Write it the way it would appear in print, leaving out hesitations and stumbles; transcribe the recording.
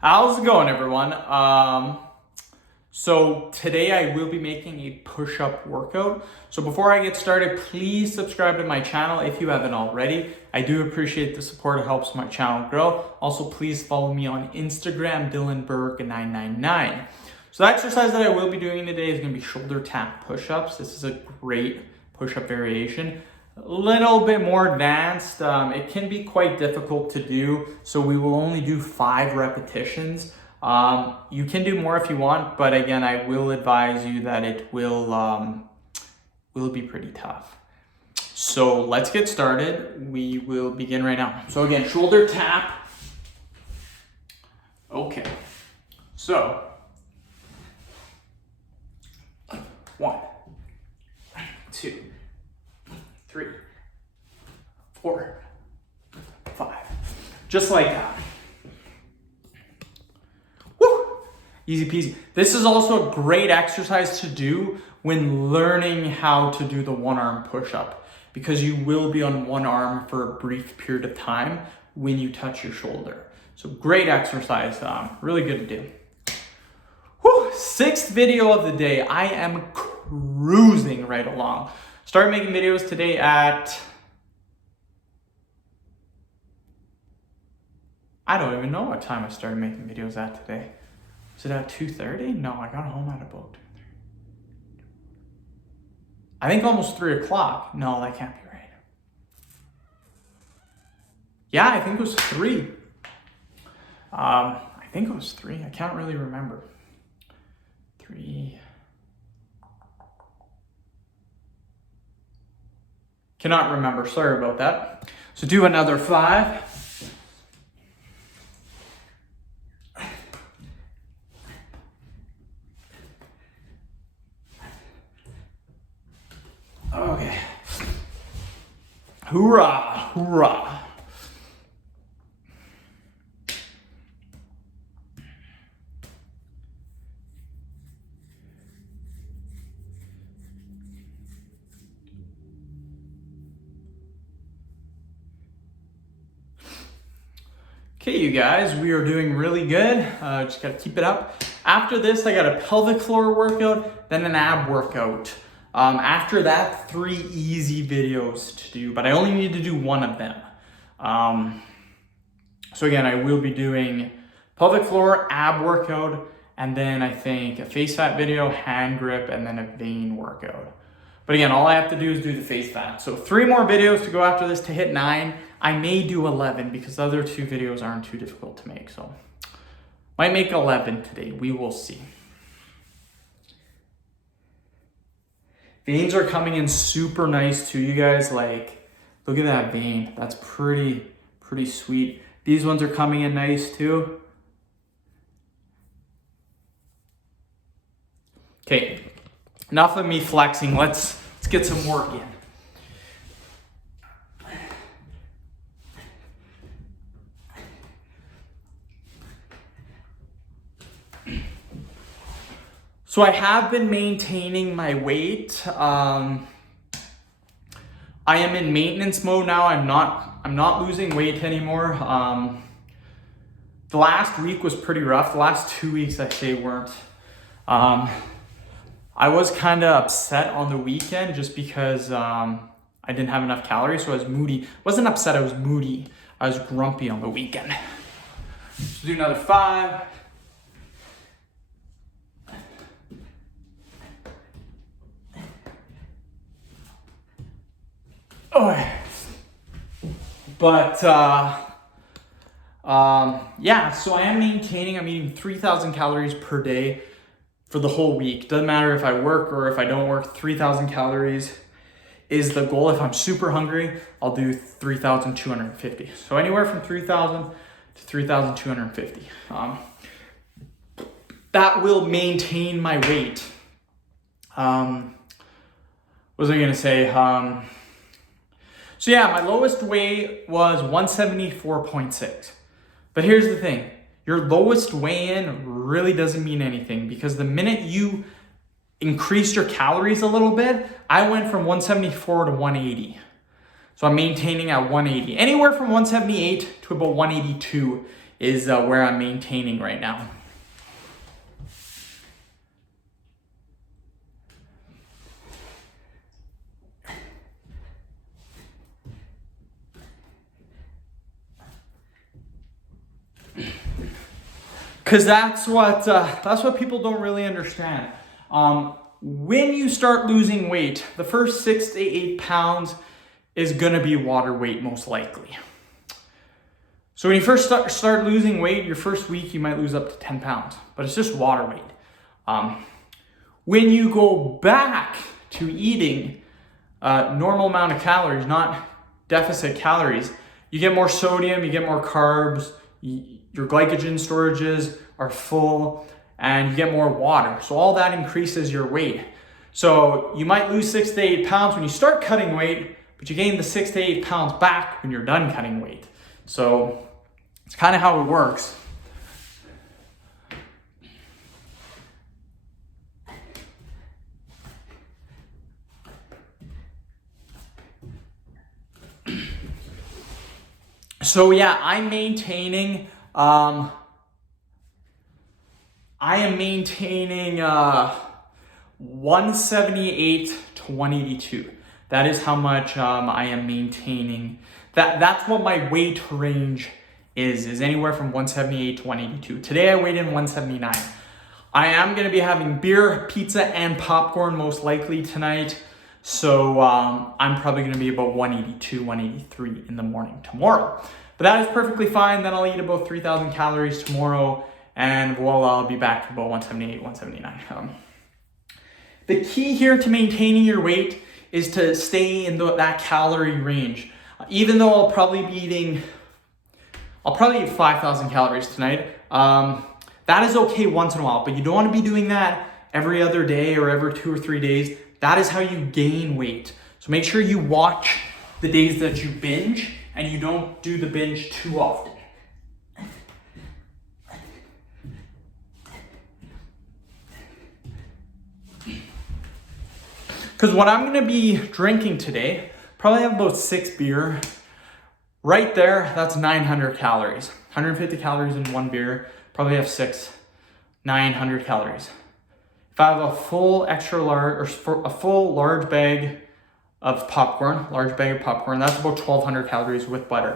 How's it going, everyone? So today I will be making a push-up workout. So before I get started, please subscribe to my channel if you haven't already. I do appreciate the support. It helps my channel grow. Also, please follow me on Instagram, DylanBurke999. So the exercise that I will be doing today is going to be shoulder tap push-ups. This is a great push-up variation. A little bit more advanced. It can be quite difficult to do, so we will only do 5 repetitions. You can do more if you want, but again, I will advise you that it will be pretty tough. So let's get started. We will begin right now. So again, shoulder tap. Okay, so 1, 2, 3, 4, 5. Just like that. Woo! Easy peasy. This is also a great exercise to do when learning how to do the one arm push-up, because you will be on one arm for a brief period of time when you touch your shoulder. So great exercise, really good to do. Whew, 6th video of the day. I am cruising right along. Started making videos today at, I don't even know what time I started making videos at today. Was it at 2:30? No, I got home at about 2:30. I think almost 3 o'clock. No, that can't be right. Yeah, I think it was 3. I think it was 3. I can't really remember. 3. Cannot remember, sorry about that. So do another 5. Okay. Hoorah, hoorah. Okay, you guys, we are doing really good. Just gotta keep it up. After this, I got a pelvic floor workout, then an ab workout. After that, 3 easy videos to do, but I only need to do 1 of them. So again, I will be doing pelvic floor, ab workout, and then I think a face fat video, hand grip, and then a vein workout. But again, all I have to do is do the face fat. So 3 more videos to go after this to hit 9. I may do 11 because the other 2 videos aren't too difficult to make. So might make 11 today. We will see. Veins are coming in super nice too, you guys. Like, look at that vein. That's pretty sweet. These ones are coming in nice too. Okay, enough of me flexing. Let's get some work in. So I have been maintaining my weight. I am in maintenance mode now. I'm not losing weight anymore. The last week was pretty rough. The last 2 weeks I say weren't. I was kind of upset on the weekend just because I didn't have enough calories, so I was moody. I wasn't upset, I was moody. I was grumpy on the weekend. Let's do another 5. Oh, but yeah, so I am maintaining, I'm eating 3,000 calories per day for the whole week. Doesn't matter if I work or if I don't work, 3,000 calories is the goal. If I'm super hungry, I'll do 3,250. So anywhere from 3,000 to 3,250. That will maintain my weight. What was I gonna say? So yeah, my lowest weight was 174.6. But here's the thing. Your lowest weigh-in really doesn't mean anything, because the minute you increase your calories a little bit, I went from 174 to 180. So I'm maintaining at 180. Anywhere from 178 to about 182 is where I'm maintaining right now. Because that's what people don't really understand. When you start losing weight, the first 6 to 8 pounds is gonna be water weight most likely. So when you first start losing weight, your first week you might lose up to 10 pounds, but it's just water weight. When you go back to eating normal amount of calories, not deficit calories, you get more sodium, you get more carbs, your glycogen storages are full, and you get more water. So all that increases your weight. So you might lose 6 to 8 pounds when you start cutting weight, but you gain the 6 to 8 pounds back when you're done cutting weight. So it's kind of how it works. So yeah, I'm maintaining, I am maintaining 178 to 182. That is how much I am maintaining. That's what my weight range is anywhere from 178 to 182. Today I weighed in 179. I am going to be having beer, pizza, and popcorn most likely tonight. So I'm probably going to be about 182, 183 in the morning tomorrow. But that is perfectly fine. Then I'll eat about 3,000 calories tomorrow. And voila, I'll be back to about 178, 179. The key here to maintaining your weight is to stay in that calorie range. Even though I'll probably eat 5,000 calories tonight. That is okay once in a while, but you don't want to be doing that every other day or every 2 or 3 days. That is how you gain weight. So make sure you watch the days that you binge and you don't do the binge too often. Because what I'm going to be drinking today, probably have about 6 beer. Right there, that's 900 calories. 150 calories in 1 beer, probably have 900 calories. If I have a full extra large, or a full large bag of popcorn, that's about 1,200 calories with butter.